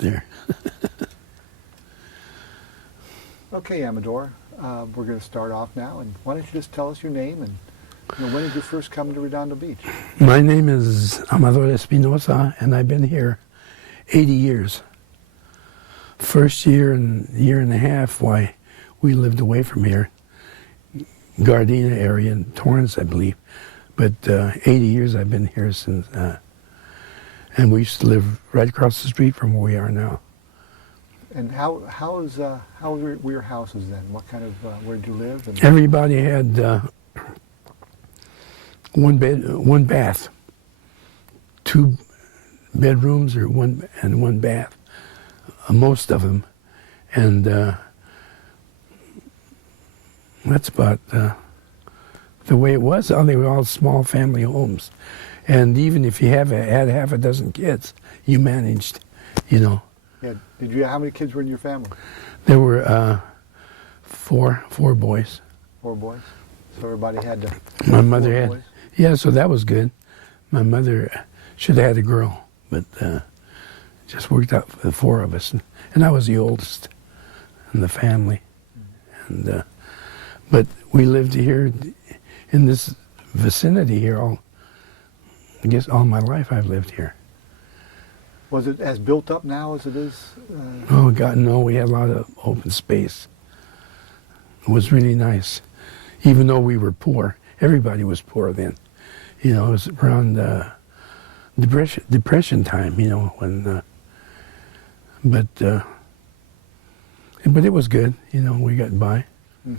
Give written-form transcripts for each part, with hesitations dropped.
there. Okay, Amador, we're going to start off now, and why don't you just tell us your name and when did you first come to Redondo Beach? My name is Amador Espinosa, and I've been here 80 years. First year and a half, why we lived away from here, Gardena area in Torrance, I believe. But 80 years I've been here since, and we used to live right across the street from where we are now. And how were your houses then? What kind of where did you live? And Everybody had one bed, one bath, 2 bedrooms or one bath, most of them, and that's about the way it was. They were all small family homes, and even if you had half a dozen kids, you managed, Yeah. Did you? How many kids were in your family? There were 4 boys. 4 boys. So everybody had to. My mother had. Boys? Yeah, so that was good. My mother should have had a girl, but just worked out for the 4 of us, and I was the oldest in the family. And but we lived here in this vicinity here I guess all my life I've lived here. Was it as built up now as it is? Oh God, no! We had a lot of open space. It was really nice, even though we were poor. Everybody was poor then. It was around depression time. When. But it was good. We got by. Mm-hmm.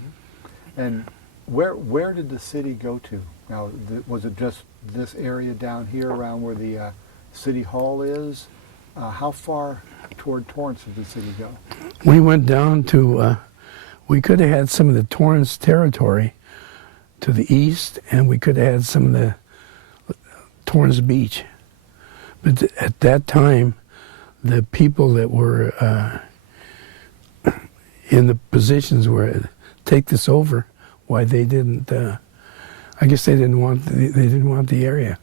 And where did the city go to? Now, was it just this area down here around where the city hall is? How far toward Torrance did the city go? We went down to. We could have had some of the Torrance territory to the east, and we could have had some of the Torrance Beach. But at that time, the people that were in the positions where take this over, why they didn't. I guess they didn't want the area.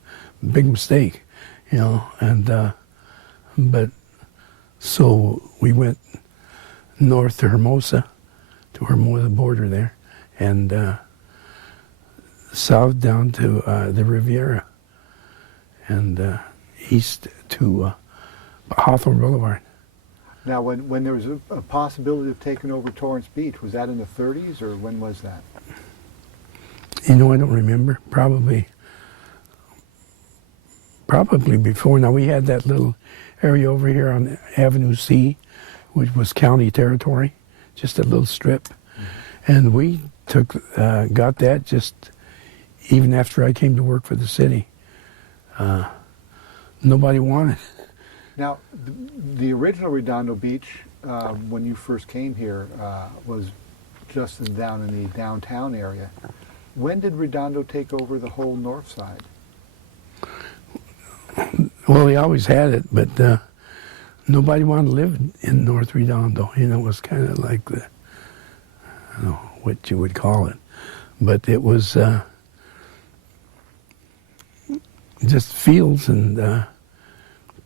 Big mistake, and. But so we went north to Hermosa, the border there, and south down to the Riviera, and east to Hawthorne Boulevard. Now, when there was a possibility of taking over Torrance Beach, was that in the 30s, or when was that? I don't remember. Probably before. Now, we had that little area over here on Avenue C, which was county territory, just a little strip. Mm-hmm. And we got that just even after I came to work for the city. Nobody wanted. Now, the original Redondo Beach, when you first came here, was just down in the downtown area. When did Redondo take over the whole north side? Well, he always had it, but nobody wanted to live in North Redondo. It was kind of like I don't know what you would call it, but it was just fields and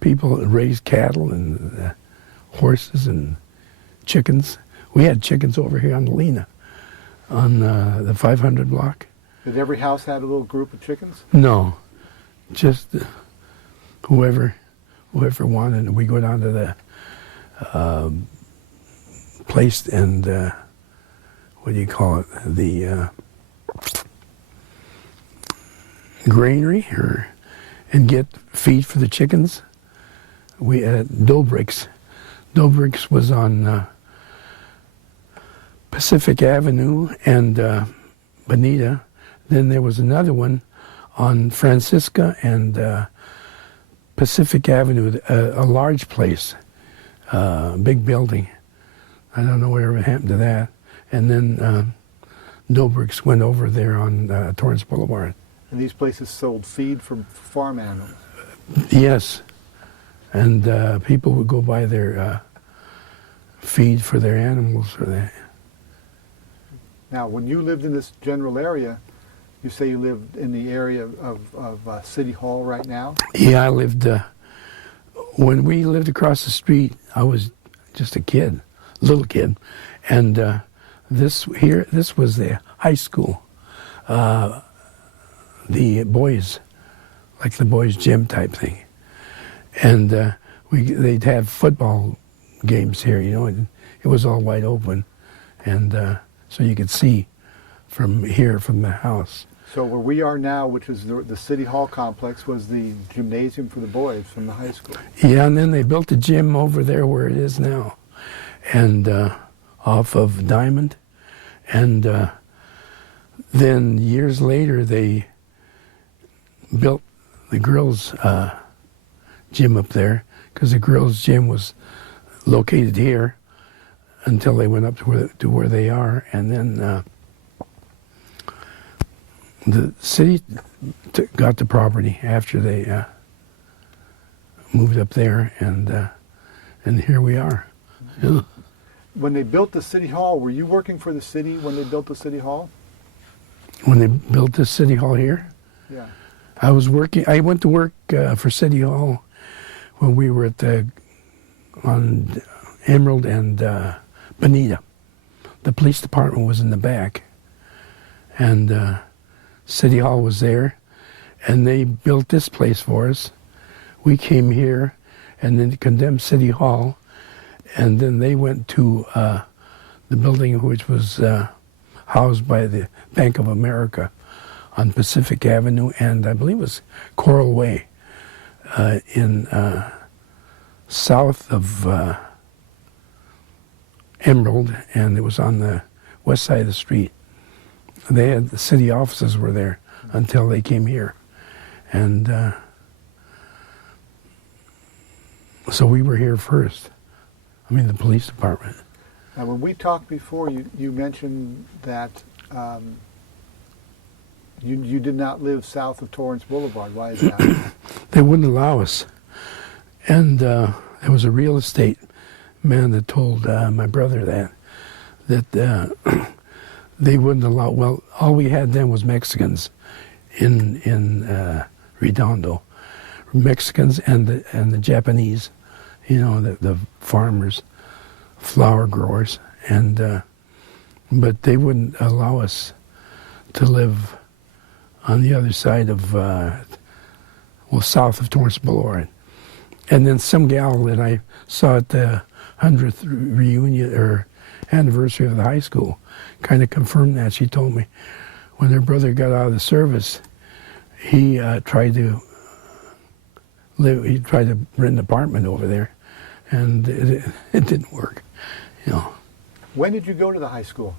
people that raised cattle and horses and chickens. We had chickens over here on the Lena, on the 500 block. Did every house have a little group of chickens? No, just whoever wanted. We go down to the place and what do you call it? The granary, and get feed for the chickens. We had Dobrik's. Dobrik's was on Pacific Avenue and Bonita. Then there was another one on Francisca and Pacific Avenue, a large place, big building. I don't know whatever happened to that. And then Dobrik's went over there on Torrance Boulevard. And these places sold feed from farm animals? Yes. And people would go buy their feed for their animals for that. Now, when you lived in this general area, you say you lived in the area of City Hall right now? Yeah, I lived When we lived across the street, I was just a kid, little kid, and this was the high school, the boys, like the boys' gym type thing, and they'd have football games here, and it was all wide open, and so you could see from here from the house. So where we are now, which is the City Hall complex, was the gymnasium for the boys from the high school. Yeah, and then they built a gym over there where it is now, and off of Diamond. And then years later, they built the girls' gym up there, because the girls' gym was located here until they went up to where they are. And then the city got the property after they moved up there, and here we are. Yeah. When they built the City Hall, were you working for the city when they built the City Hall? When they built the City Hall here? Yeah. I was working. I went to work for City Hall when we were on Emerald and Bonita. The police department was in the back, and City Hall was there, and they built this place for us. We came here, and then condemned City Hall, and then they went to the building which was housed by the Bank of America on Pacific Avenue, and I believe it was Coral Way, in south of Emerald, and it was on the west side of the street. They had the city offices were there until they came here, and so we were here first. I mean, the police department. Now, when we talked before, you mentioned that you did not live south of Torrance Boulevard. Why is that? They wouldn't allow us. And there was a real estate man that told my brother that they wouldn't allow. Well, all we had then was Mexicans in Redondo, Mexicans and the Japanese, the farmers, flower growers, and but they wouldn't allow us to live on the other side of south of Torrance Blvd. And then some gal that I saw at the 100th reunion or anniversary of the high school kind of confirmed that. She told me when her brother got out of the service, he tried to rent an apartment over there, and it didn't work. When did you go to the high school?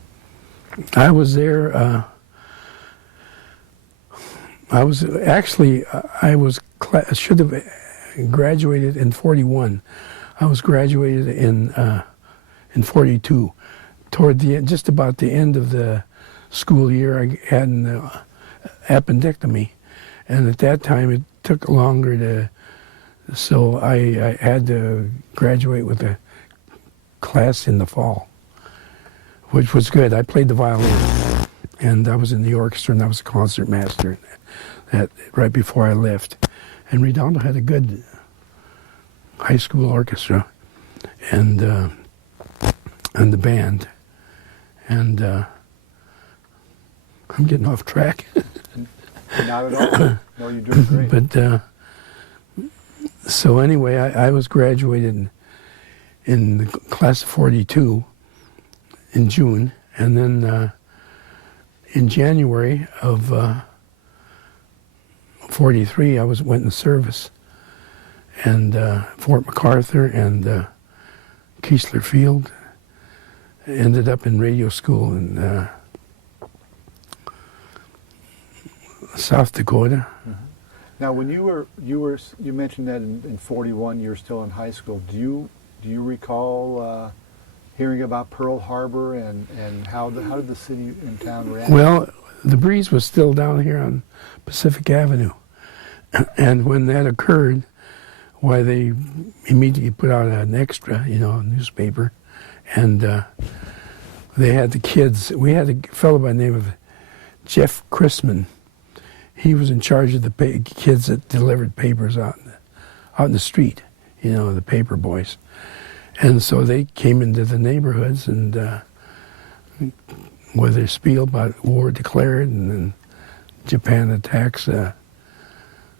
I was there. I should have graduated in 41. I was graduated in 42. Toward the end, just about the end of the school year, I had an appendectomy, and at that time it took longer so I had to graduate with a class in the fall, which was good. I played the violin, and I was in the orchestra, and I was a concert master right before I left. And Redondo had a good high school orchestra, and the band. And I'm getting off track. Not at all. No, you're doing great. But so anyway, I was graduated in the class of 42 in June, and then in January of 43, I went in service, and Fort MacArthur and Keesler Field. Ended up in radio school in South Dakota. Mm-hmm. Now, when you mentioned that in 41 you were still in high school. Do you recall hearing about Pearl Harbor and how did the city and town react? Well, the breeze was still down here on Pacific Avenue, and when that occurred, why they immediately put out an extra, a newspaper, and they had the kids. We had a fellow by the name of Jeff Chrisman. He was in charge of the kids that delivered papers out in the street, the paper boys. And so they came into the neighborhoods and with their spiel about war declared, and then Japan attacks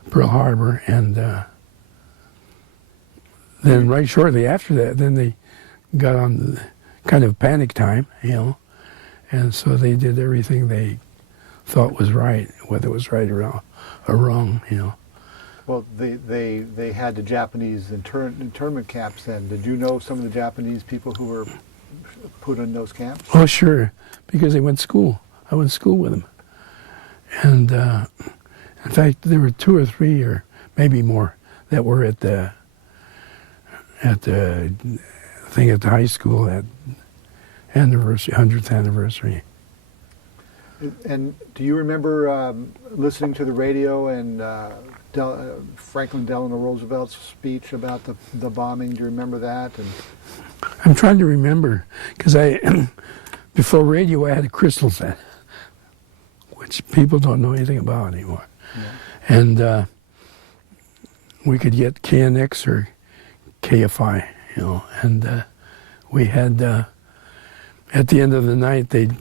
Pearl Harbor, and then right shortly after that, then they got on kind of panic time, and so they did everything they thought was right, whether it was right or wrong. Well, they had the Japanese internment camps then. Did you know some of the Japanese people who were put in those camps? Oh, sure, because they went to school. I went to school with them. And in fact, there were 2 or 3 or maybe more that were at the thing at the high school at anniversary, 100th anniversary. And do you remember listening to the radio and Franklin Delano Roosevelt's speech about the bombing? Do you remember that? And I'm trying to remember, because before radio I had a crystal set, which people don't know anything about anymore. Yeah. And we could get KNX or KFI, and we had, at the end of the night, they'd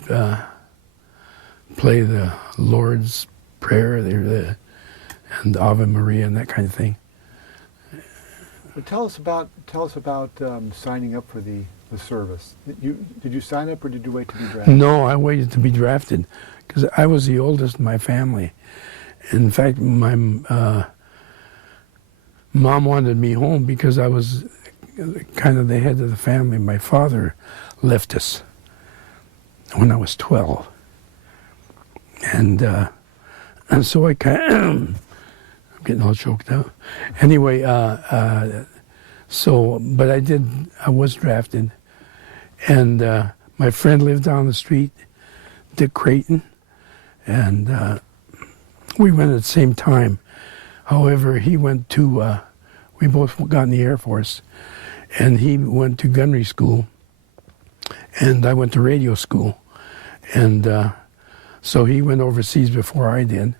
play the Lord's Prayer and Ave Maria and that kind of thing. Well, tell us about signing up for the service. Did you sign up, or did you wait to be drafted? No, I waited to be drafted, because I was the oldest in my family. In fact, my mom wanted me home because I was kind of the head of the family. My father left us when I was 12. And so I kind of, I'm getting all choked up. Anyway, but I was drafted. And my friend lived down the street, Dick Creighton, and we went at the same time. However, he went to, we both got in the Air Force, and he went to gunnery school, and I went to radio school. And so he went overseas before I did.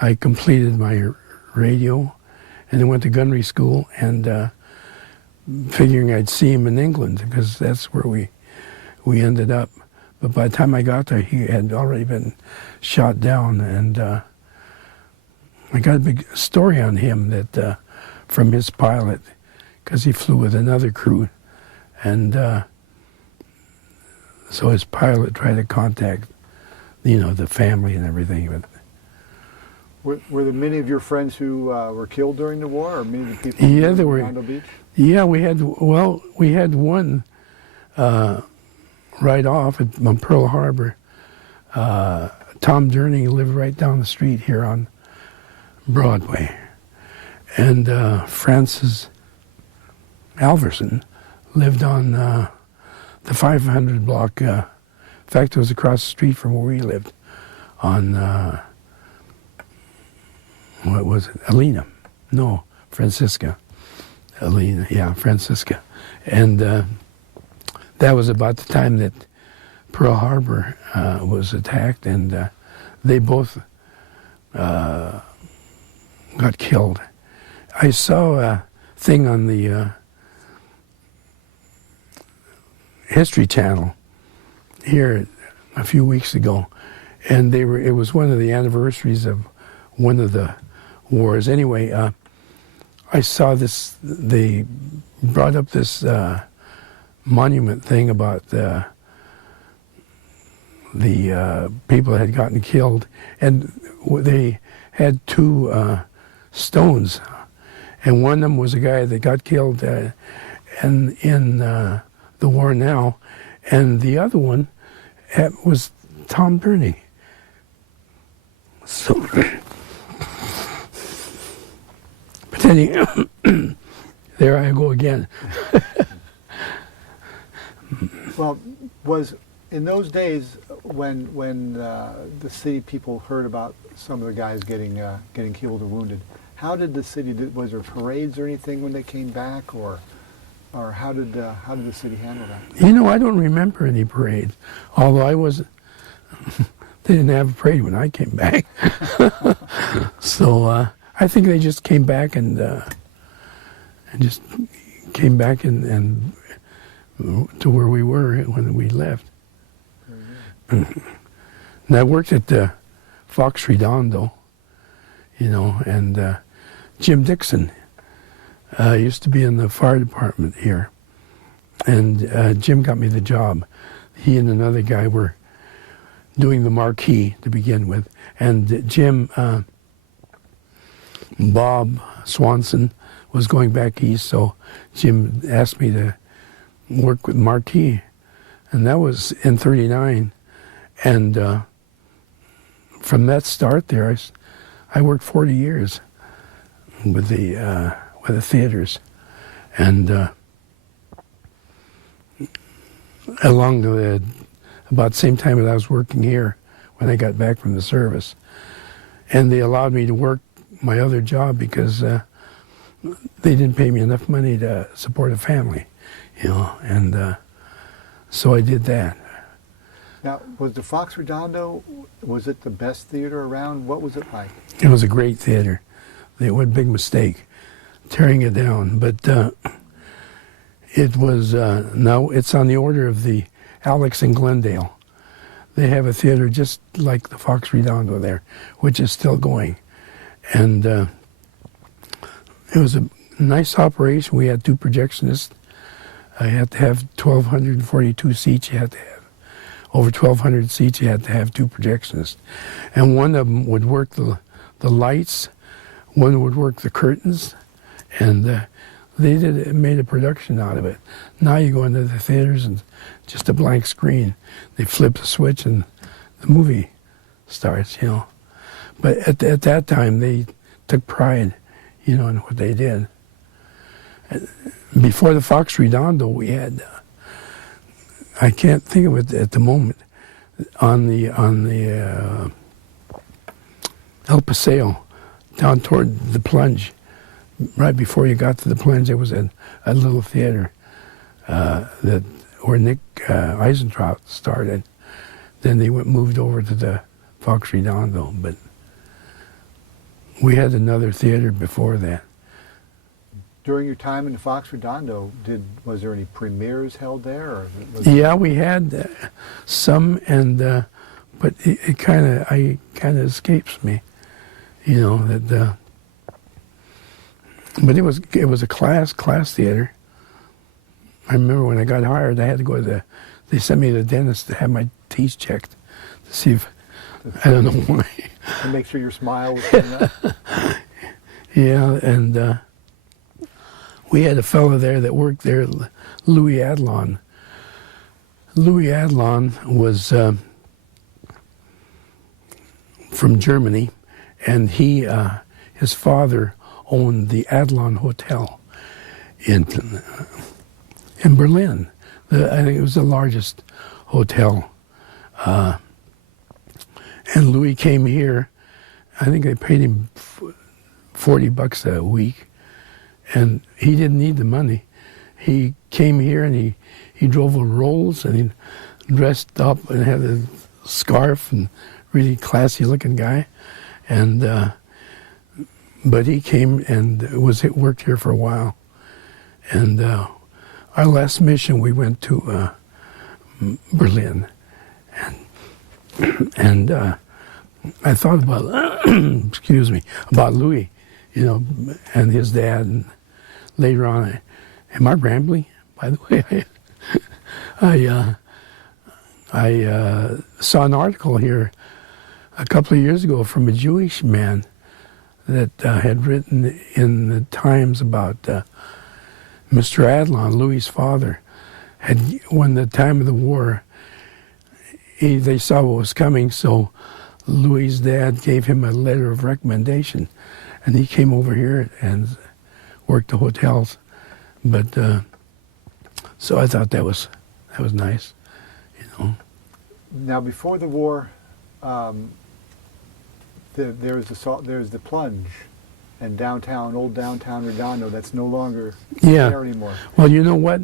I completed my radio, and then went to gunnery school, and figuring I'd see him in England, because that's where we ended up. But by the time I got there, he had already been shot down, and I got a big story on him that from his pilot, because he flew with another crew, and so his pilot tried to contact, the family and everything. But were there many of your friends who were killed during the war, or many of the people yeah, there were. Redondo Beach? Yeah, we had one right off at Pearl Harbor. Tom Durning lived right down the street here on Broadway. And Francis Alverson lived on the 500 block. In fact, it was across the street from where we lived on, what was it? Alina. No, Francisca. Alina, yeah, Francisca. And that was about the time that Pearl Harbor was attacked, and they both got killed. I saw a thing on the History Channel here a few weeks ago, and it was one of the anniversaries of one of the wars. Anyway, I saw this, they brought up this monument thing about the people that had gotten killed, and they had 2 stones, and one of them was a guy that got killed in the war now, and the other one was Tom Durning. So, but then there I go again. Well, was in those days when the city people heard about some of the guys getting killed or wounded, how did the city was there parades or anything when they came back, or how did the city handle that? I don't remember any parades, although I was. They didn't have a parade when I came back, so I think they just came back and and just came back and to where we were when we left. And I worked at the Fox Redondo, and Jim Dixon used to be in the fire department here. And Jim got me the job. He and another guy were doing the marquee to begin with. And Jim, Bob Swanson, was going back east, so Jim asked me to work with marquee. And that was in '39. And from that start there, I worked 40 years with the theaters. And along about the same time that I was working here when I got back from the service. And they allowed me to work my other job because they didn't pay me enough money to support a family, and so I did that. Now, was the Fox Redondo, was it the best theater around? What was it like? It was a great theater. They had a big mistake, tearing it down. But it was, now it's on the order of the Elks in Glendale. They have a theater just like the Fox Redondo there, which is still going. And it was a nice operation. We had 2 projectionists. I had to have 1,242 seats. You had to have over 1,200 seats. You had to have 2 projectionists, and one of them would work the lights, one would work the curtains, and they made a production out of it. Now you go into the theaters and just a blank screen. They flip the switch and the movie starts. But at that time they took pride, in what they did. Before the Fox Redondo, we had, I can't think of it at the moment, on the El Paseo, down toward the Plunge. Right before you got to the Plunge, there was a little theater where Nick Eisentraut started. Then they moved over to the Fox Redondo, but we had another theater before that. During your time in the Fox Redondo, was there any premieres held there? Or yeah, we had some, and but it kind of escapes me, that. But it was a class theater. I remember when I got hired, I had to go to they sent me to the dentist to have my teeth checked to see if, I don't know why. To make sure your smile was coming up? Yeah, and we had a fellow there that worked there, Louis Adlon. Louis Adlon was from Germany, and his father owned the Adlon Hotel in Berlin. I think it was the largest hotel. And Louis came here. I think they paid him $40 a week, and he didn't need the money. He came here and he drove a Rolls, and he dressed up and had a scarf, and really classy looking guy. And but he came and worked here for a while. And our last mission, we went to Berlin, and I thought about about Louis, and his dad. And later on, am I rambling? By the way, I saw an article here a couple of years ago from a Jewish man that had written in the Times about Mr. Adlon, Louis' father, when the time of the war, they saw what was coming, so Louis' dad gave him a letter of recommendation, and he came over here and worked the hotels. But so I thought that was nice, Now, before the war, there's the Plunge, and old downtown Redondo, that's no longer there anymore. Well, you know what?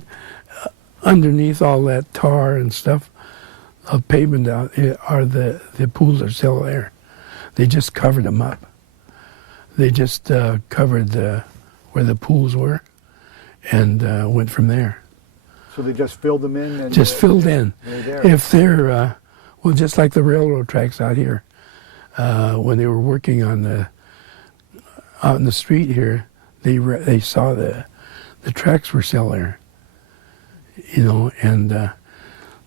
Underneath all that tar and stuff of pavement out are the pools are still there. They just covered them up. They just covered where the pools were, and went from there. So they just filled them in? And Just filled in. They're there. If they're, well, just like the railroad tracks out here, when they were working on out in the street here, they saw the tracks were still there, and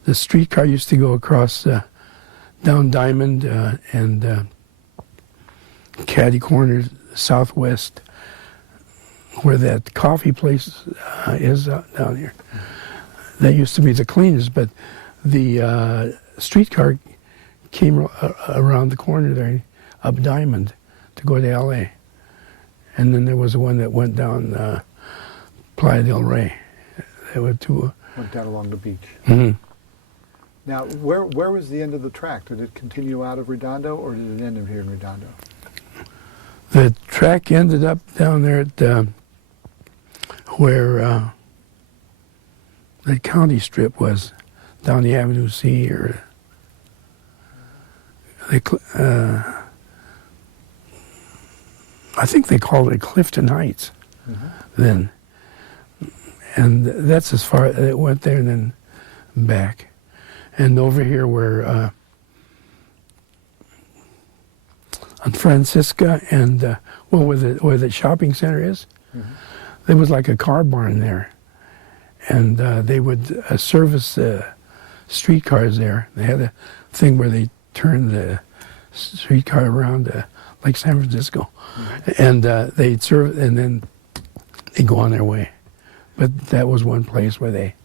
the streetcar used to go across down Diamond and Caddy Corner southwest, where that coffee place is down here. That used to be the cleanest, but the streetcar came around the corner there, up Diamond, to go to L.A. And then there was one that went down Playa del Rey. They went down along the beach. Mm-hmm. Now, where was the end of the track? Did it continue out of Redondo, or did it end here in Redondo? The track ended up down there at where the county strip was, down the Avenue C, or I think they called it Clifton Heights then. And that's as far, it went there and then back. And over here where on Francisca and, where the shopping center is, there was like a car barn there. And they would service streetcars there. They had a thing where they turned the streetcar around like San Francisco. And they'd serve, and then they'd go on their way. But that was one place where they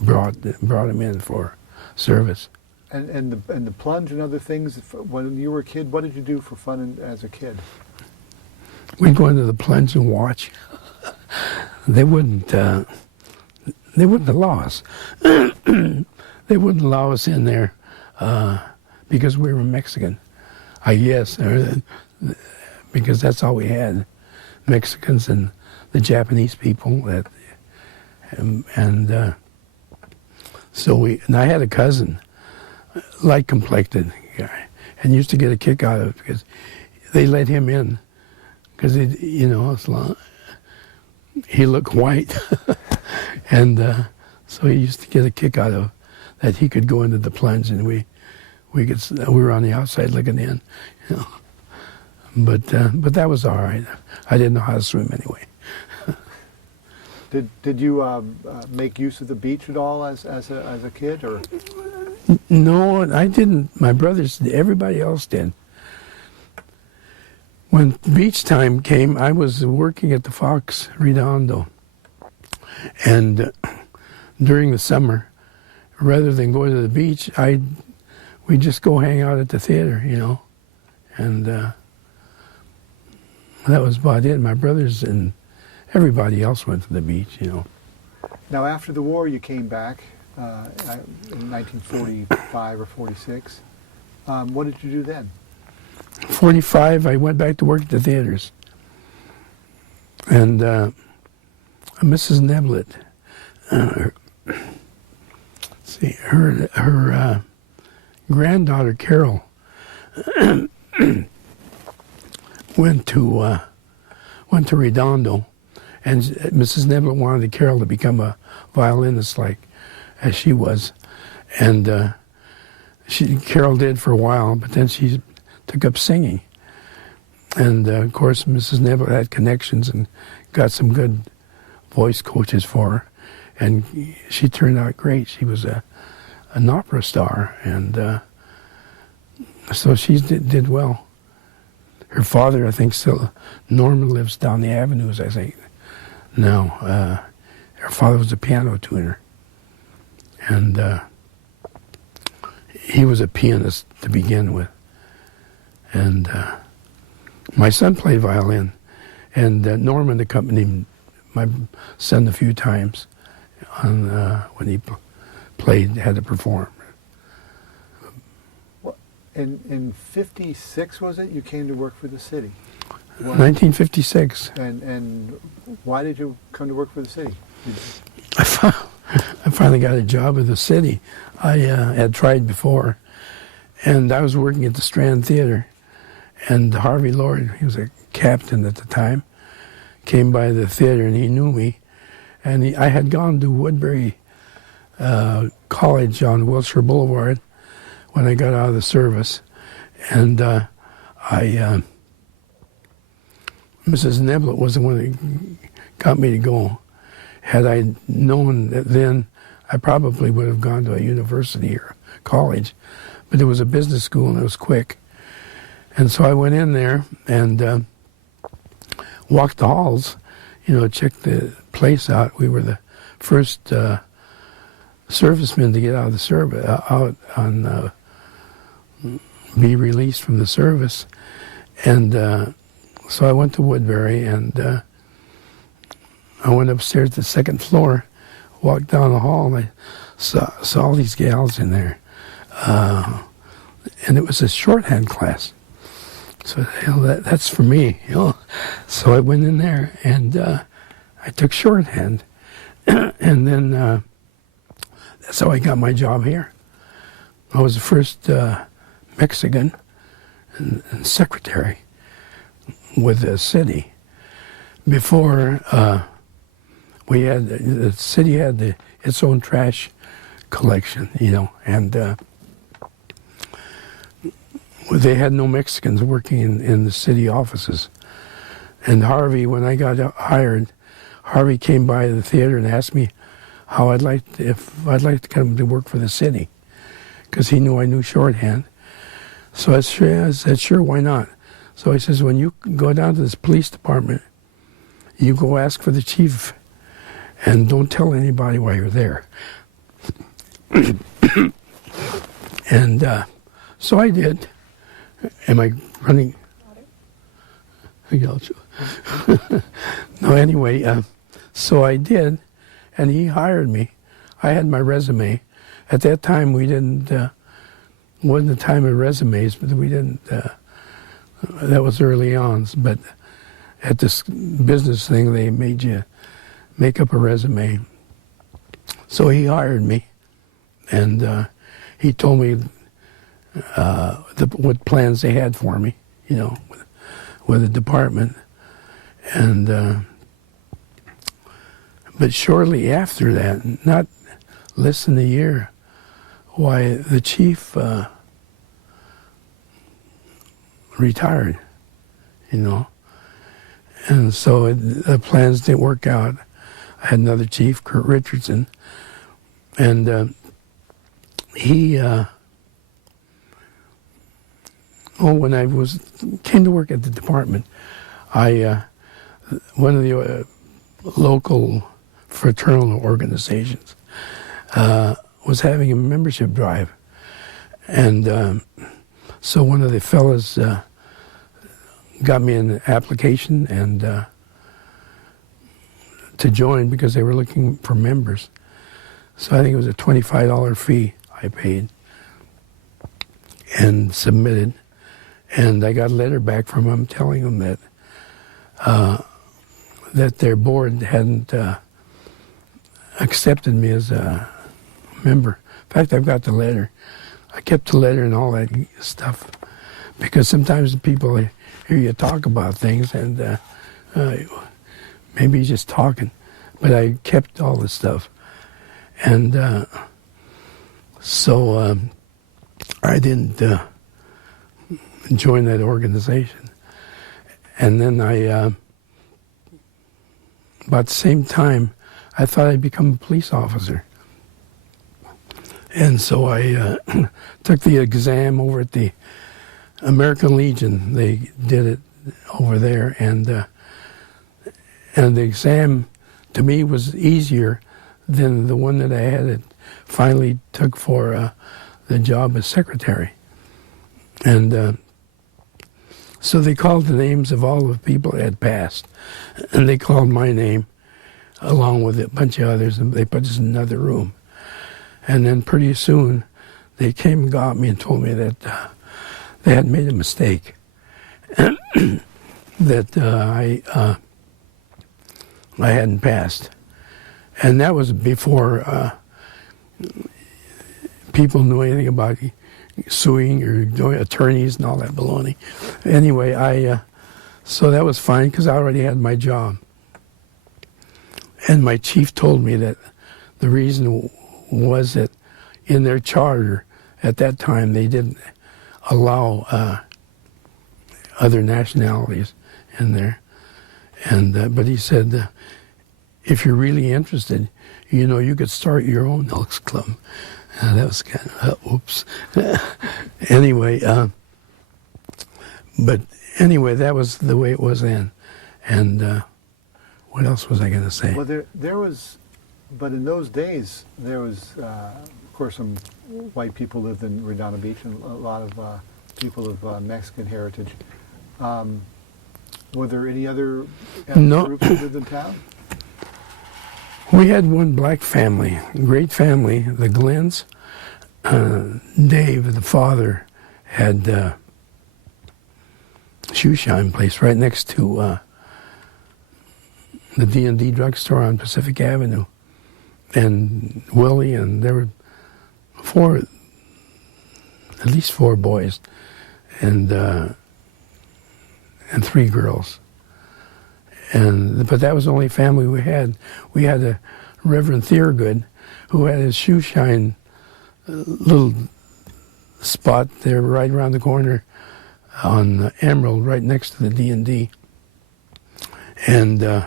brought them in for service. And the Plunge and other things, when you were a kid, what did you do for fun as a kid? We'd go into the Plunge and watch. They wouldn't allow us. They wouldn't allow us in there because we were Mexican, I guess, because that's all we had, Mexicans and the Japanese people. So I had a cousin, light complected guy, and used to get a kick out of it because they let him in because he looked white, and so he used to get a kick out of that. He could go into the Plunge, and we were on the outside looking in, But that was all right. I didn't know how to swim anyway. Did you make use of the beach at all as a kid, or? No, I didn't. My brothers, everybody else did. When beach time came, I was working at the Fox Redondo, and during the summer, rather than go to the beach, we'd just go hang out at the theater, and that was about it. My brothers and everybody else went to the beach, Now, after the war, you came back in 1945 or 46. What did you do then? 45, I went back to work at the theaters. And Mrs. Neblett, her granddaughter Carol went to Redondo, and Mrs. Neblett wanted Carol to become a violinist as she was, and Carol did for a while, but then she took up singing, and of course Mrs. Neblett had connections and got some good voice coaches for her, and she turned out great. She was an opera star, and so she did well. Her father, I think, still, Norman lives down the avenues, I think, now. Her father was a piano tuner, and he was a pianist to begin with. And my son played violin, and Norman accompanied my son a few times when he had to perform. In 56, was it, you came to work for the city? 1956. And why did you come to work for the city? I finally got a job at the city. I had tried before, and I was working at the Strand Theater, and Harvey Lord, he was a captain at the time, came by the theater, and he knew me. And I had gone to Woodbury College on Wilshire Boulevard when I got out of the service. And Mrs. Neblett was the one that got me to go. Had I known that then, I probably would have gone to a university or college. But it was a business school, and it was quick. And so I went in there and walked the halls, checked the place out. We were the first servicemen to get out of the service, be released from the service. And so I went to Woodbury, and I went upstairs to the second floor, walked down the hall, and I saw all these gals in there. And it was a shorthand class. So that's for me, So I went in there, and I took shorthand. And then that's how I got my job here. I was the first Mexican and secretary with the city. Before the city had its own trash collection, and they had no Mexicans working in the city offices. And Harvey, when I got hired, Harvey came by the theater and asked me how I'd like to come to work for the city, because he knew I knew shorthand. So I said, sure, why not? So he says, when you go down to this police department, you go ask for the chief, and don't tell anybody why you're there. And so I did. Am I running? No, anyway, so I did, and he hired me. I had my resume. At that time, we didn't, wasn't the time of resumes, but we didn't, that was early on. But at this business thing, they made you make up a resume. So he hired me, and he told me what plans they had for me, with the department. And but shortly after that, not less than a year, why the chief retired, and so the plans didn't work out. I had another chief, Kurt Richardson, and he. When I came to work at the department, one of the local fraternal organizations was having a membership drive, and so one of the fellas got me an application and to join because they were looking for members. So I think it was a $25 fee I paid and submitted. And I got a letter back from them telling them that their board hadn't accepted me as a member. In fact, I've got the letter. I kept the letter and all that stuff because sometimes people hear you talk about things and maybe you're just talking. But I kept all the stuff. And so I didn't join that organization. And then about the same time, I thought I'd become a police officer. And so I took the exam over at the American Legion. They did it over there, and the exam to me was easier than the one that I had finally took for the job as secretary. And so they called the names of all the people that had passed, and they called my name along with a bunch of others, and they put us in another room. And then pretty soon, they came and got me and told me that they had made a mistake, that I hadn't passed. And that was before people knew anything about suing or doing attorneys and all that baloney. Anyway, so that was fine because I already had my job. And my chief told me that the reason was that in their charter at that time they didn't allow other nationalities in there. And but he said, if you're really interested, you know, you could start your own Elks Club. That was kind of, oops. Anyway, but anyway, that was the way it was then. And what else was I going to say? Well, there was, but in those days, there was, of course, some white people lived in Redondo Beach and a lot of people of Mexican heritage. Were there any other groups that lived in town? We had one black family, great family, the Glenns. Dave, the father, had a shoe shine place right next to the D&D drugstore on Pacific Avenue. And Willie, and there were at least four boys, and 3 girls. But that was the only family we had. We had a Reverend Thiergood, who had his shoe shine little spot there right around the corner on Emerald, right next to the D&D. And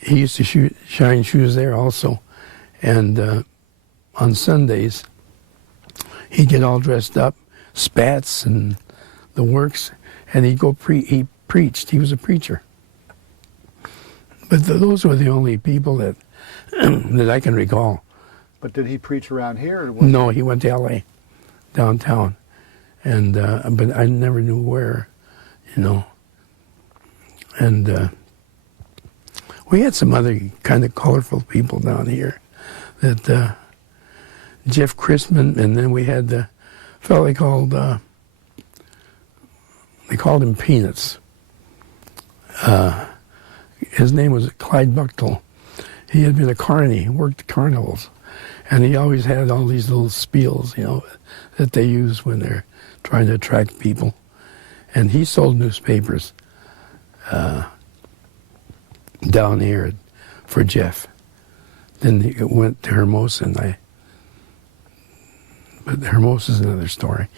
he used to shine shoes there also. And on Sundays, he'd get all dressed up, spats and the works, and he'd go he preached. He was a preacher. But those were the only people that that I can recall. But did he preach around here? Or No, he went to L.A., downtown. And but I never knew where, you know. And we had some other kind of colorful people down here. That Jeff Christman, and then we had the fellow they called him Peanuts. His name was Clyde Buchtel. He had been a carny, he worked at carnivals, and he always had all these little spiels, you know, that they use when they're trying to attract people. And he sold newspapers down here for Jeff. Then he went to Hermosa, but Hermosa is another story.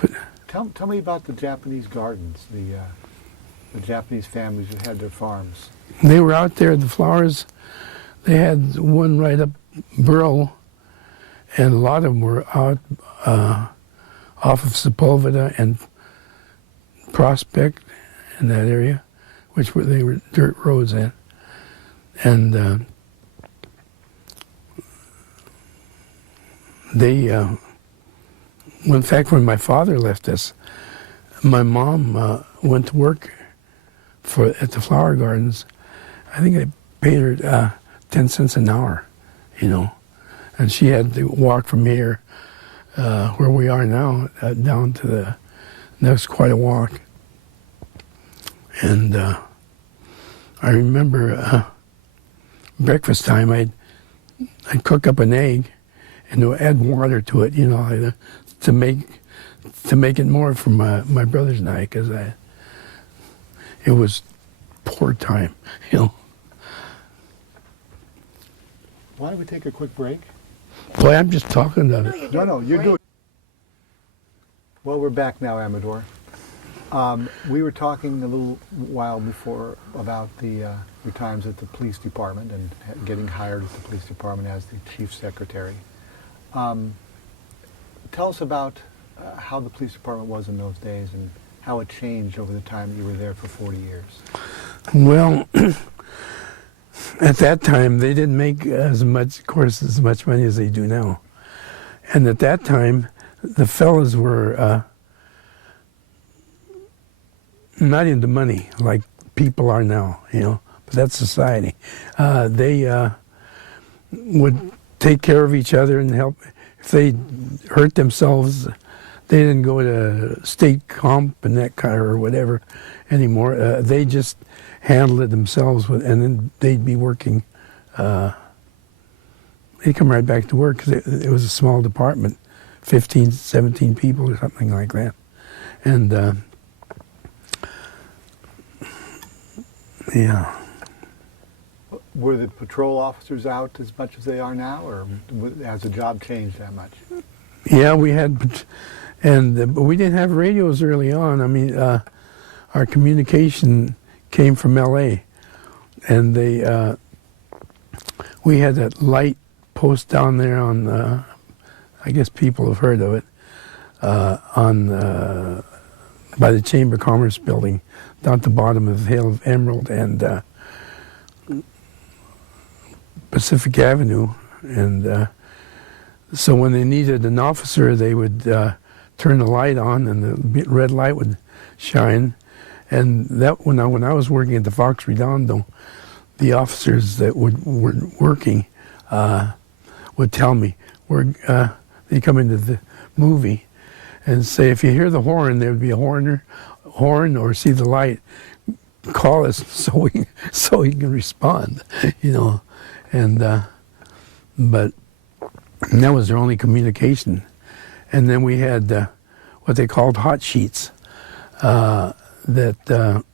But, tell me about the Japanese gardens, the Japanese families who had their farms. They were out there, the flowers. They had one right up Beryl, and a lot of them were out off of Sepulveda and Prospect in that area, they were dirt roads in. And in fact, when my father left us, my mom went to work at the flower gardens. I think I paid her 10 cents an hour, you know. And she had to walk from here, where we are now, down to that was quite a walk. And I remember breakfast time, I'd cook up an egg and add water to it, you know, to make it more for my brothers and I, because it was poor time, you know. Why don't we take a quick break? Boy, I'm just talking to No, you're doing. Well, we're back now, Amador. We were talking a little while before about your times at the police department and getting hired at the police department as the chief secretary. Tell us about how the police department was in those days and how it changed over the time you were there for 40 years. Well, at that time, they didn't make as much money as they do now. And at that time, the fellas were not into money like people are now, you know, but that's society. They would take care of each other and help. If they hurt themselves, they didn't go to state comp and that kind or whatever anymore. They just handled it themselves, and then they'd be working. They'd come right back to work because it was a small department, 15, 17 people or something like that. And yeah. were the patrol officers out as much as they are now, or has the job changed that much? Yeah, we had, but we didn't have radios early on. I mean, our communication came from L.A., and we had that light post down there on, I guess people have heard of it, by the Chamber of Commerce building, down at the bottom of the Hill of Emerald and Pacific Avenue. And so when they needed an officer, they would turn the light on, and the red light would shine. And that when I was working at the Fox Redondo, the officers that were working would tell me, they come into the movie and say, if you hear the horn, there would be a horn or see the light, call us so we can respond, you know. And but that was their only communication. And then we had what they called hot sheets that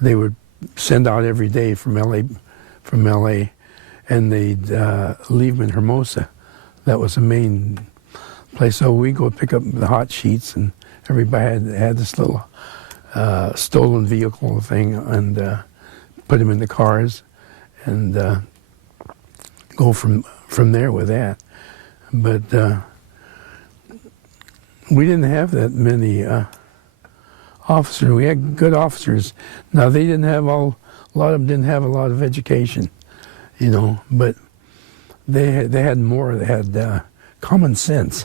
they would send out every day from LA, and they'd leave them in Hermosa. That was the main place. So we go pick up the hot sheets, and everybody had this little stolen vehicle thing, and put them in the cars, and go from there with that. But we didn't have that many officers. We had good officers. Now they didn't have a lot of them didn't have a lot of education, you know, but they had more. They had common sense,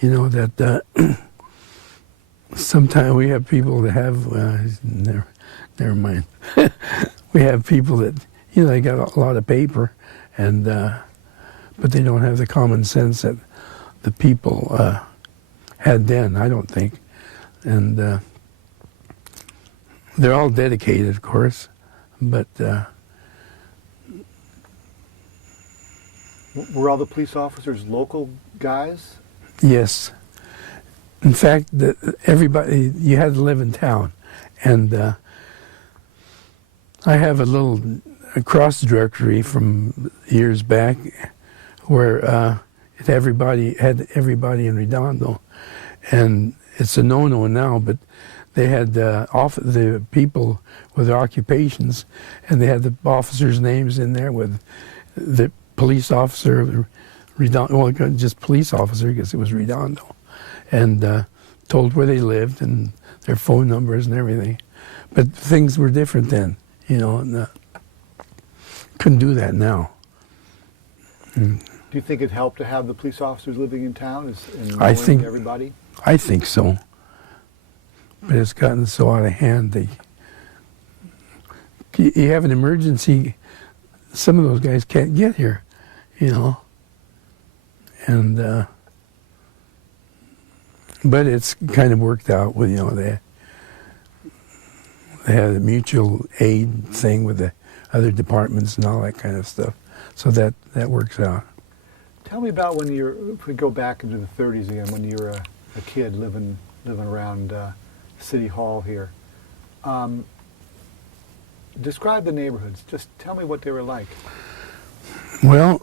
you know, that sometimes we have people that have never mind. We have people that, you know, they got a lot of paper, and but they don't have the common sense that the people had then, I don't think. And they're all dedicated, of course, but were all the police officers local guys? Yes. In fact, everybody, you had to live in town. And I have a cross directory from years back where it had everybody in Redondo. And it's a no-no now, but they had the people with their occupations, and they had the officers' names in there with the police officer, Redondo, well, just police officer because it was Redondo, and told where they lived and their phone numbers and everything. But things were different then, you know, and couldn't do that now. Do you think it helped to have the police officers living in town and knowing everybody? I think so. But it's gotten so out of hand. You have an emergency, some of those guys can't get here, you know. And but it's kind of worked out with, you know, they had a mutual aid thing with the other departments and all that kind of stuff. So that works out. Tell me about if we go back into the 30s again, when you were a kid living around City Hall here. Describe the neighborhoods. Just tell me what they were like. Well,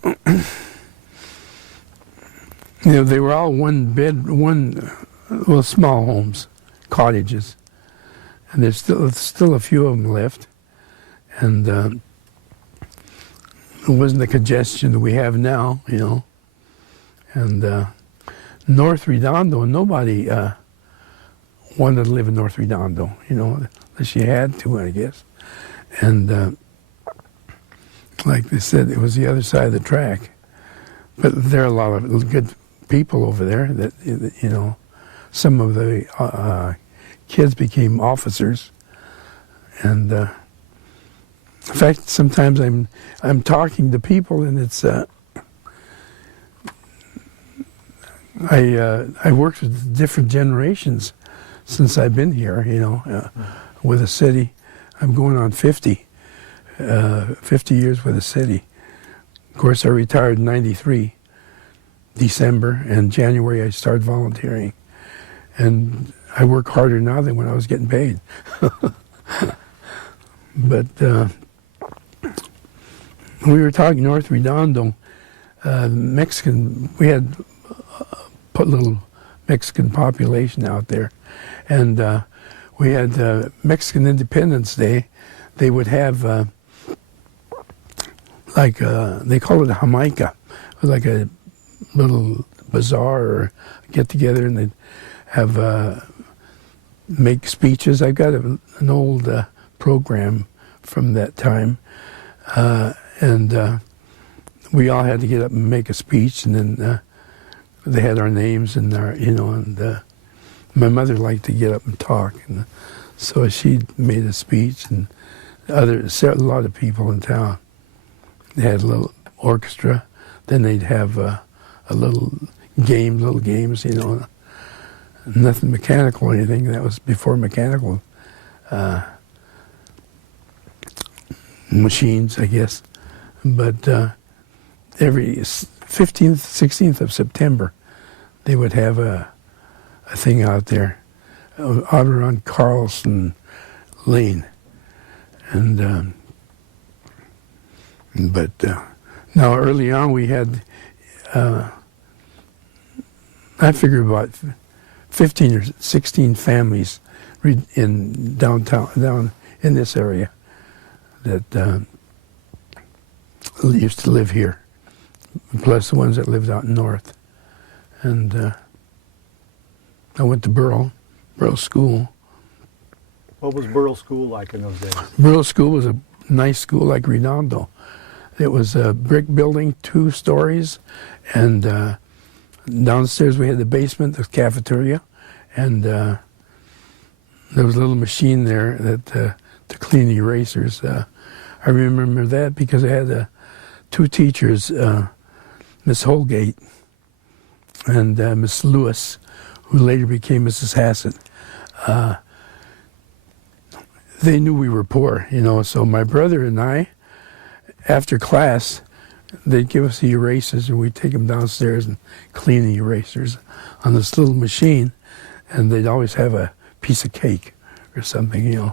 you know, they were all small homes, cottages, and there's still a few of them left, and it wasn't the congestion that we have now, you know. And North Redondo, nobody wanted to live in North Redondo, you know, unless you had to, I guess. And like they said, it was the other side of the track. But there are a lot of good people over there that, you know, some of the kids became officers. And in fact, sometimes I'm talking to people, and it's I worked with different generations since I've been here, you know, with the city. I'm going on 50 years with the city. Of course, I retired in '93, December, and January I started volunteering. And I work harder now than when I was getting paid. But we were talking North Redondo, Mexican, we had put little Mexican population out there. And we had Mexican Independence Day. They would have, they call it a Jamaica. It was like a little bazaar or get-together, and they'd have make speeches. I've got an old program from that time. And we all had to get up and make a speech, and then they had our names and our, and my mother liked to get up and talk, and so she made a speech, and a lot of people in town. They had a little orchestra, then they'd have a little games, nothing mechanical or anything. That was before mechanical machines, I guess. But every 15th, 16th of September, they would have a thing out there, out around Carlson Lane. And now early on we had, I figure about 15 or 16 families in down in this area that used to live here, plus the ones that lived out north. And I went to Beryl School. What was Beryl School like in those days? Beryl School was a nice school like Redondo. It was a brick building, 2 stories, and downstairs we had the basement, the cafeteria, and there was a little machine there that to clean the erasers. I remember that because I had 2 teachers, Miss Holgate and Miss Lewis, who later became Mrs. Hassett. They knew we were poor, so my brother and I, after class, they'd give us the erasers, and we'd take them downstairs and clean the erasers on this little machine, and they'd always have a piece of cake or something,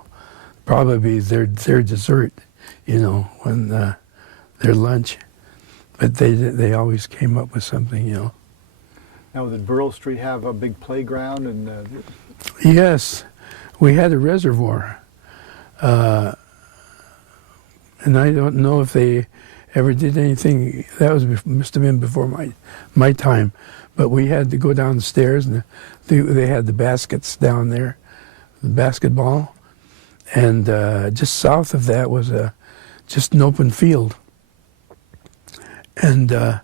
probably their dessert, when their lunch. But they always came up with something, Now, did Beryl Street have a big playground? And Yes, we had a reservoir. And I don't know if they ever did anything. That must have been before my time. But we had to go downstairs, and they had the baskets down there, the basketball. And just south of that was just an open field. And I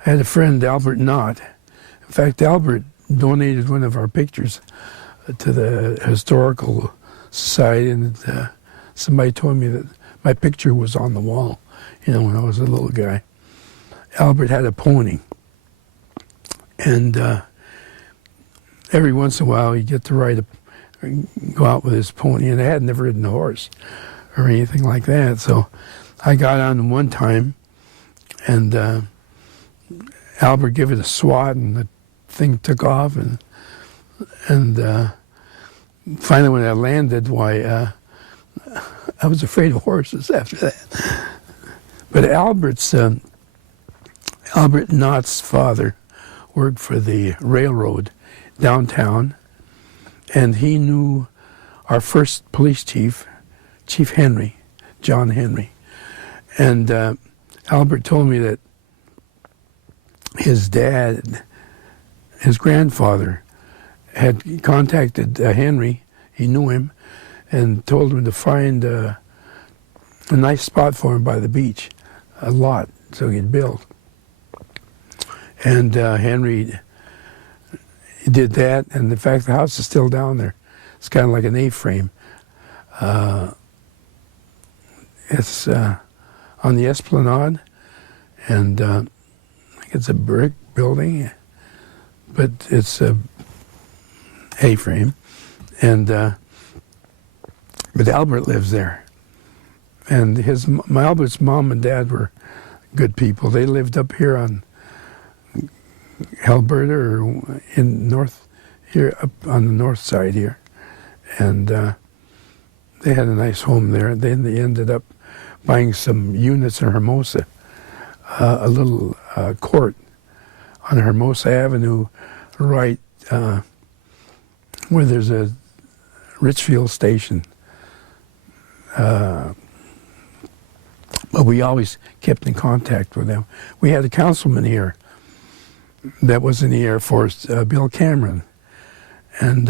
had a friend, Albert Knott. In fact, Albert donated one of our pictures to the Historical Society, and somebody told me that my picture was on the wall, when I was a little guy. Albert had a pony, and every once in a while he'd get to go out with his pony, and I had never ridden a horse or anything like that, so I got on one time, and Albert gave it a swat, and the thing took off, and finally when I landed, I was afraid of horses after that. But Albert Knott's father worked for the railroad downtown, and he knew our first police chief, Chief Henry, John Henry. And Albert told me that his grandfather had contacted Henry, he knew him, and told him to find a nice spot for him by the beach, a lot, so he'd build. And Henry did that, and in fact the house is still down there. It's kind of like an A-frame. It's on the Esplanade, and I think it's a brick building, but it's a A-frame. And but Albert lives there, and Albert's mom and dad were good people. They lived up here on Alberta, or in north here, up on the north side here, and they had a nice home there. Then they ended up buying some units in Hermosa, a little court on Hermosa Avenue, right where there's a Richfield station. But we always kept in contact with them. We had a councilman here that was in the Air Force, Bill Cameron. And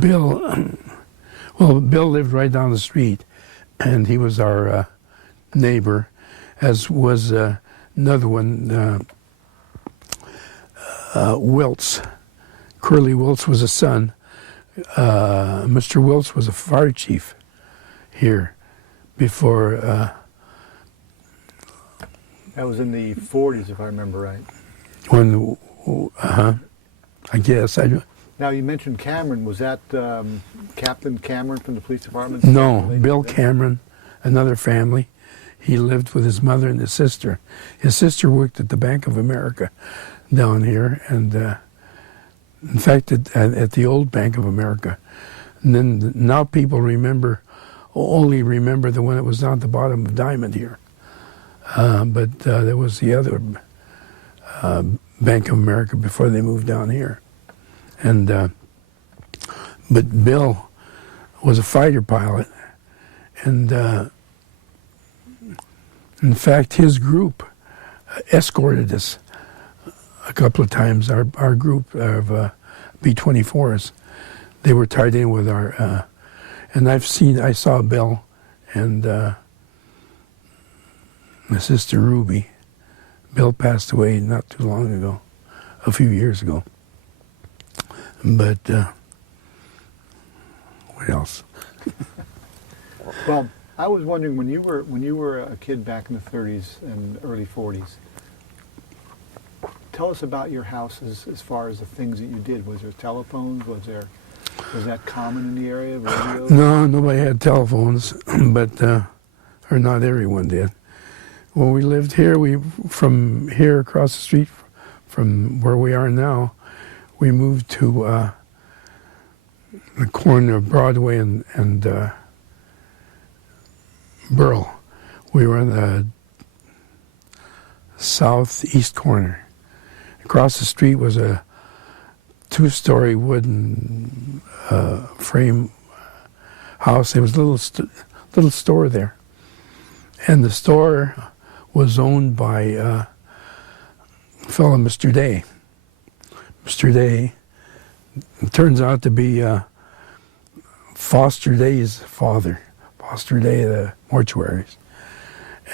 Bill lived right down the street, and he was our neighbor, as was another one, Wiltz. Curly Wiltz was a son. Mr. Wiltz was a fire chief here before. That was in the 40s, if I remember right. When, I guess. Now, you mentioned Cameron. Was that Captain Cameron from the police department? No, Bill Cameron, another family. He lived with his mother and his sister. His sister worked at the Bank of America down here, and in fact, at the old Bank of America. And then now people only remember the one that was down at the bottom of Diamond here. But there was the other Bank of America before they moved down here. And but Bill was a fighter pilot, and in fact, his group escorted us a couple of times. Our group of B-24s, they were tied in with our. And I saw Bill and my sister Ruby. Bill passed away not too long ago, a few years ago. But what else? Well, I was wondering, when you were a kid back in the 30s and early 40s, tell us about your house as far as the things that you did. Was there telephones? Was that common in the area? Radios? No, nobody had telephones, but or not everyone did. When we lived here, from here across the street from where we are now, we moved to the corner of Broadway and Beryl. We were on the southeast corner. Across the street was a two-story wooden frame house. There was a little store there, and the store was owned by a fellow, Mr. Day. Mr. Day, it turns out to be Foster Day's father, Foster Day of the mortuaries,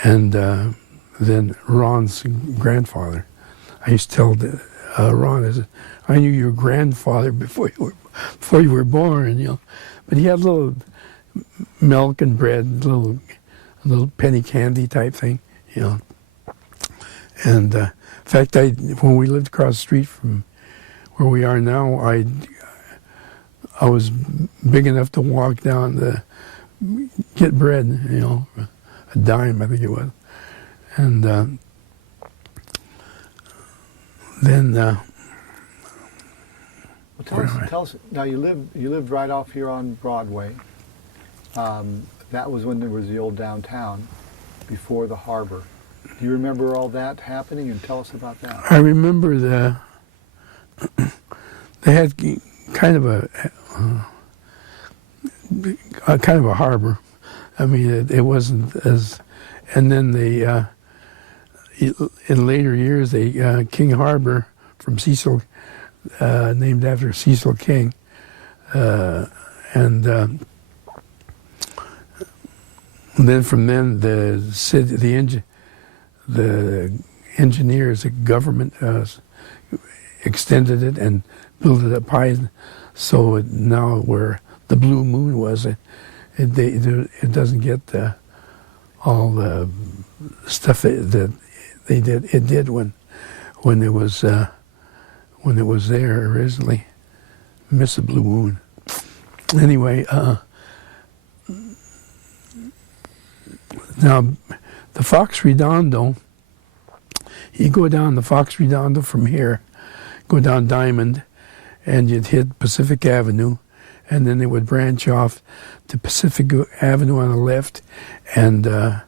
and then Ron's grandfather. I used to tell Ron, I said, I knew your grandfather before you were born, you know. But he had little milk and bread, little penny candy type thing, you know. And in fact, when we lived across the street from where we are now, I was big enough to walk down to get bread, you know, a dime, I think it was. And then well, tell us. Now you lived right off here on Broadway. That was when there was the old downtown, before the harbor. Do you remember all that happening? And tell us about that. I remember they had kind of a harbor. I mean, it wasn't as. And then they, in later years, King Harbor from Cecil, named after Cecil King, and then from then the city, the engineers, the government extended it and built it up high, so now where the Blue Moon was, it doesn't get all the stuff that they did. It did when it was there originally. Miss the Blue Moon. Anyway, now the Fox Redondo. You go down the Fox Redondo from here, go down Diamond, and you'd hit Pacific Avenue, and then they would branch off to Pacific Avenue on the left, and what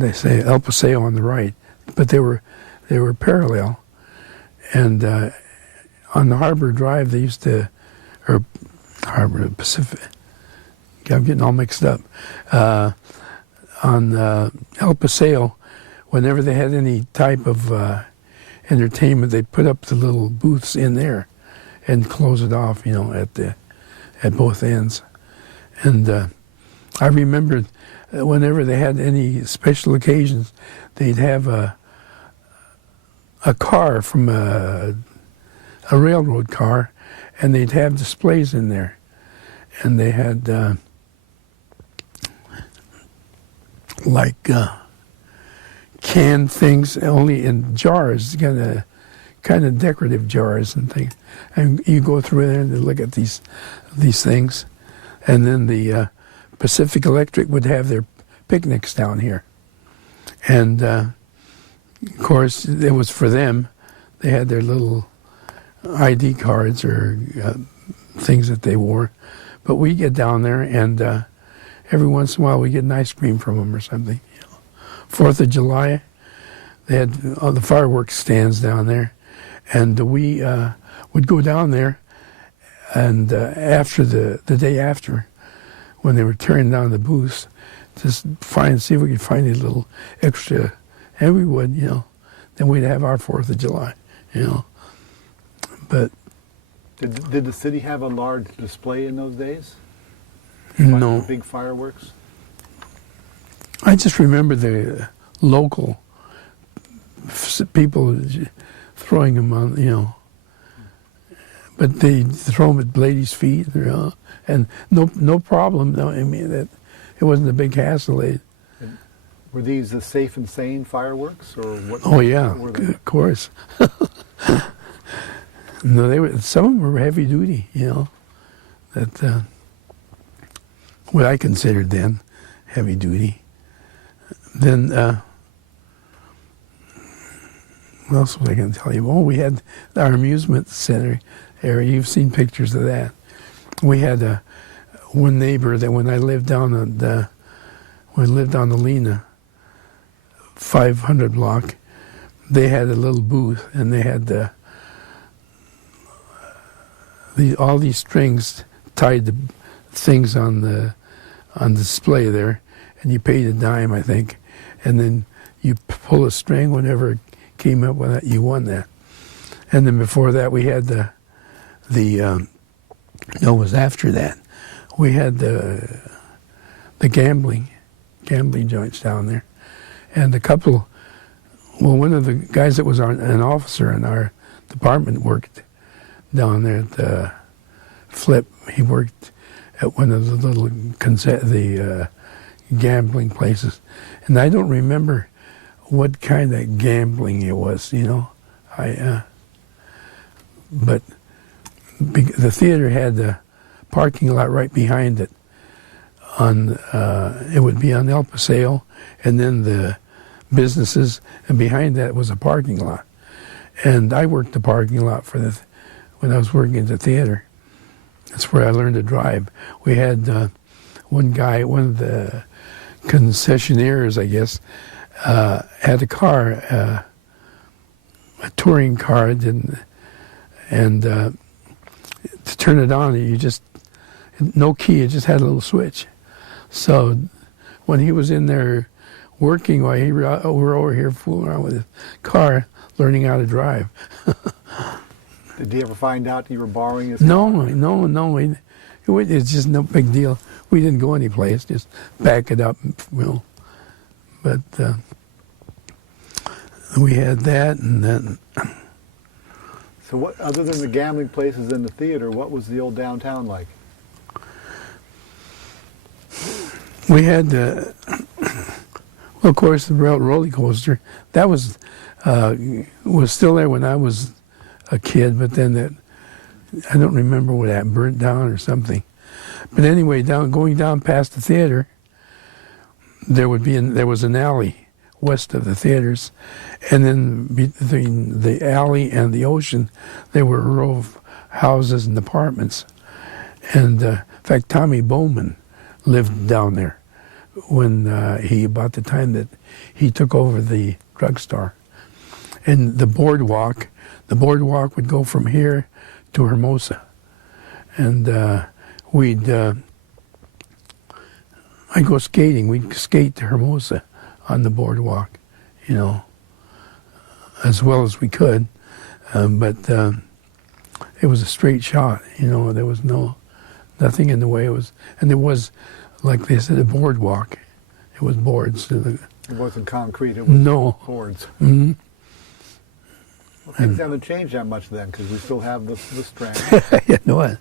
did I say, El Paseo on the right. But they were parallel, and on the Harbor Drive they used to, or Harbor Pacific. I'm getting all mixed up. On El Paseo, whenever they had any type of entertainment, they put up the little booths in there and close it off, at both ends. And I remember whenever they had any special occasions, they'd have a car from a railroad car, and they'd have displays in there. And they had canned things only in jars, kind of decorative jars and things. And you go through there and look at these things. And then the Pacific Electric would have their picnics down here. And of course, it was for them. They had their little ID cards or things that they wore. But we get down there, and every once in a while we get an ice cream from them or something. 4th of July, they had all the fireworks stands down there, and we would go down there, and after the day after, when they were tearing down the booths, just see if we could find a little extra, and we would, then we'd have our 4th of July, But did the city have a large display in those days? No. Big fireworks? I just remember the local people throwing them on, but they throw them at ladies' feet, and no problem. No, I mean that it wasn't a big hassle. Were these the safe and sane fireworks, or what? Oh yeah, were they? of course. No, they were. Some of them were heavy duty. That what I considered then heavy duty. Then, what else was I going to tell you? Oh, we had our amusement center area. You've seen pictures of that. We had one neighbor that when I lived down on the Lena 500 block, they had a little booth, and they had all these strings tied to things on display there, and you paid a dime, I think, and then you pull a string whenever it came up with that, you won that. And then before that, we had it was after that, we had the gambling joints down there, and one of the guys that was an officer in our department worked down there at the Flip. He worked at one of the little gambling places, and I don't remember what kind of gambling it was, but the theater had the parking lot right behind it. It would be on El Paseo, and then the businesses, and behind that was a parking lot. And I worked the parking lot when I was working at the theater. That's where I learned to drive. We had one of the concessionaires, I guess, had a car, a touring car, and to turn it on, no key, it just had a little switch. So when he was in there working, while we're over here fooling around with his car, learning how to drive. Did he ever find out you were borrowing his car? No. It's just no big deal. We didn't go anyplace, just back it up, But we had that, and then. So what, other than the gambling places and the theater, what was the old downtown like? We had, of course, the roller coaster. That was still there when I was a kid, but then I don't remember what happened, burnt down or something. But anyway, going down past the theater, there was an alley west of the theaters, and then between the alley and the ocean, there were a row of houses and apartments. And in fact, Tommy Bowman lived down there when about the time that he took over the drugstore. And the boardwalk would go from here to Hermosa. And I'd go skating. We'd skate to Hermosa on the boardwalk, you know, as well as we could. But it was a straight shot, you know. There was nothing in the way. And there was, like they said, a boardwalk. It was boards. It wasn't concrete. It was boards. Mm-hmm. Well, things haven't changed that much then, because we still have the Strand. You know what?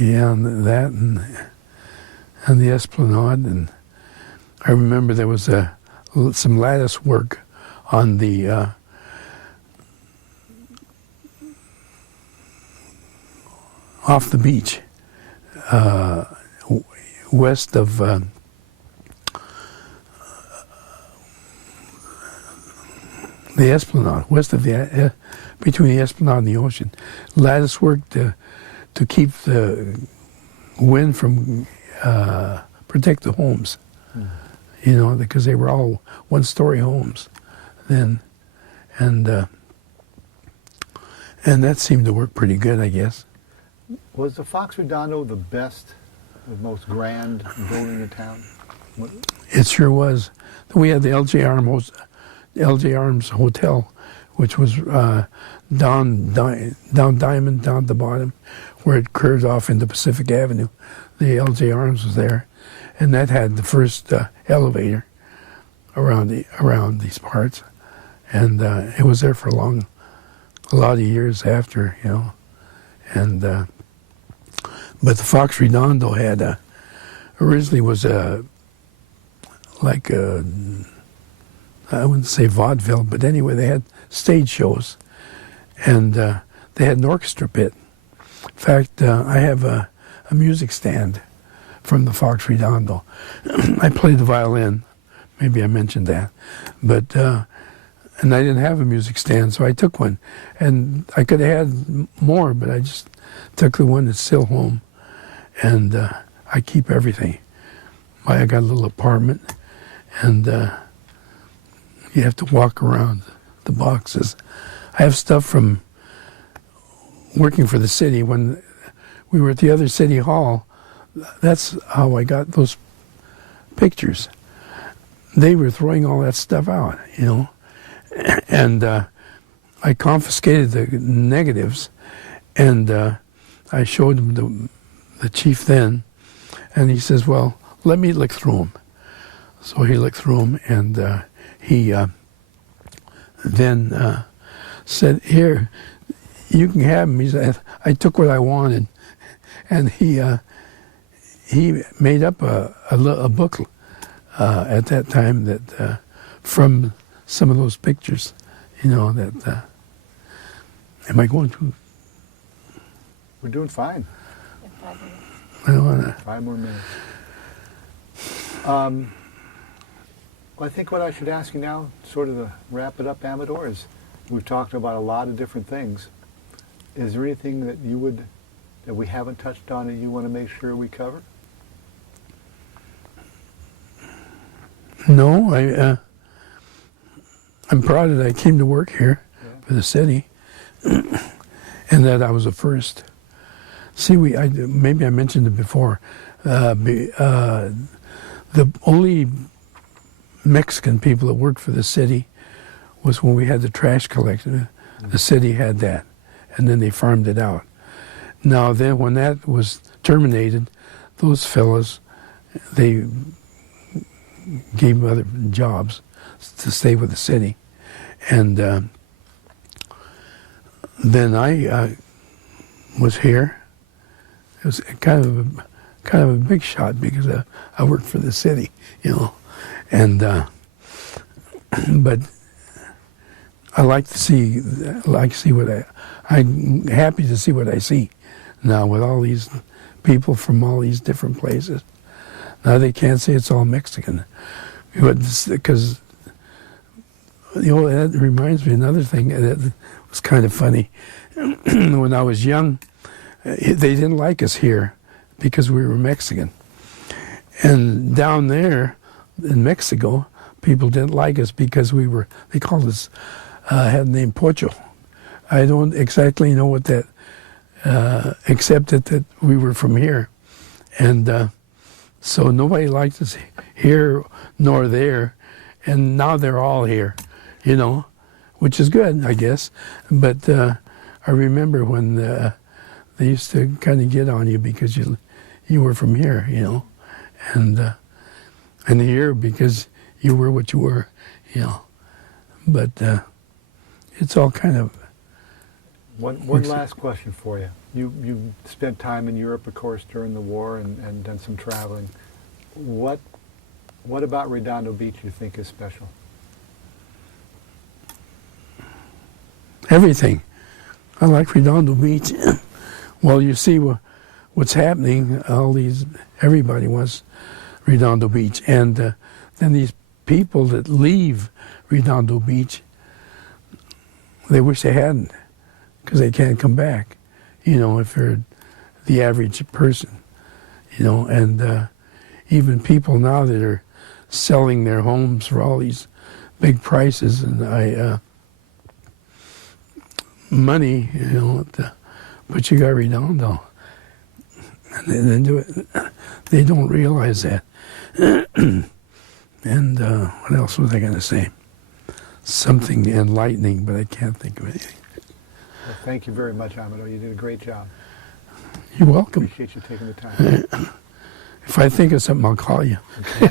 Yeah, and that and the Esplanade, and I remember there was some lattice work on the off the beach, west of the Esplanade, west of the between the Esplanade and the ocean. Lattice work to keep the wind from protect the homes, you know, because they were all one-story homes then, and that seemed to work pretty good, I guess. Was the Fox Redondo the best, the most grand building in town? It sure was. We had the LJ Arms Hotel, which was down Diamond, down the bottom, where it curved off into Pacific Avenue. The LJ Arms was there, and that had the first elevator around these parts, and it was there for a lot of years after, you know, and but the Fox Redondo had originally was like a, I wouldn't say vaudeville, but anyway, they had stage shows, and they had an orchestra pit. In fact, I have a music stand from the Fox Redondo. I played the violin. Maybe I mentioned that, but and I didn't have a music stand, so I took one, and I could have had more, but I just took the one that's still home, and I keep everything. I got a little apartment, and you have to walk around the boxes. I have stuff from working for the city when we were at the other city hall. That's how I got those pictures. They were throwing all that stuff out, you know, and I confiscated the negatives, and I showed them the chief then, and he says, "Well, let me look through them." So he looked through them, and he then said, "Here, you can have them." He said, I took what I wanted, and he made up a book at that time that from some of those pictures, you know, that. Am I going to? We're doing fine. In 5 minutes. I don't want to. 5 more minutes. Well, I think what I should ask you now, sort of to wrap it up, Amador, is we've talked about a lot of different things. Is there anything that that we haven't touched on that you want to make sure we cover? No, I'm proud that I came to work here for the city, and that I was the first. See, maybe I mentioned it before. The only Mexican people that worked for the city was when we had the trash collection. The city had that, and then they farmed it out. Now then, when that was terminated, those fellas, they gave them other jobs to stay with the city, and then I was here. It was kind of a big shot because I worked for the city, you know, and but I like to see what I'm happy to see what I see now with all these people from all these different places. Now they can't say it's all Mexican, because that reminds me of another thing that was kind of funny. when I was young, they didn't like us here because we were Mexican. And down there in Mexico, people didn't like us because they called us, had the name Pocho. I don't exactly know what that, except that we were from here. And so nobody liked us here nor there. And now they're all here, you know, which is good, I guess. But I remember when they used to kind of get on you because you were from here, you know, and here because you were what you were, you know. But it's all kind of... One last question for you. You spent time in Europe, of course, during the war and done some traveling. What about Redondo Beach you think is special? Everything. I like Redondo Beach. Well, you see what's happening. Everybody wants Redondo Beach, and then these people that leave Redondo Beach, they wish they hadn't, because they can't come back. You know, if they're the average person, you know, and even people now that are selling their homes for all these big prices, and money, you know, but you got Redondo, and they don't realize that. And what else was I going to say? Something enlightening, but I can't think of anything. Well, thank you very much, Amador. You did a great job. You're welcome. Appreciate you taking the time. If I think of something, I'll call you. Okay.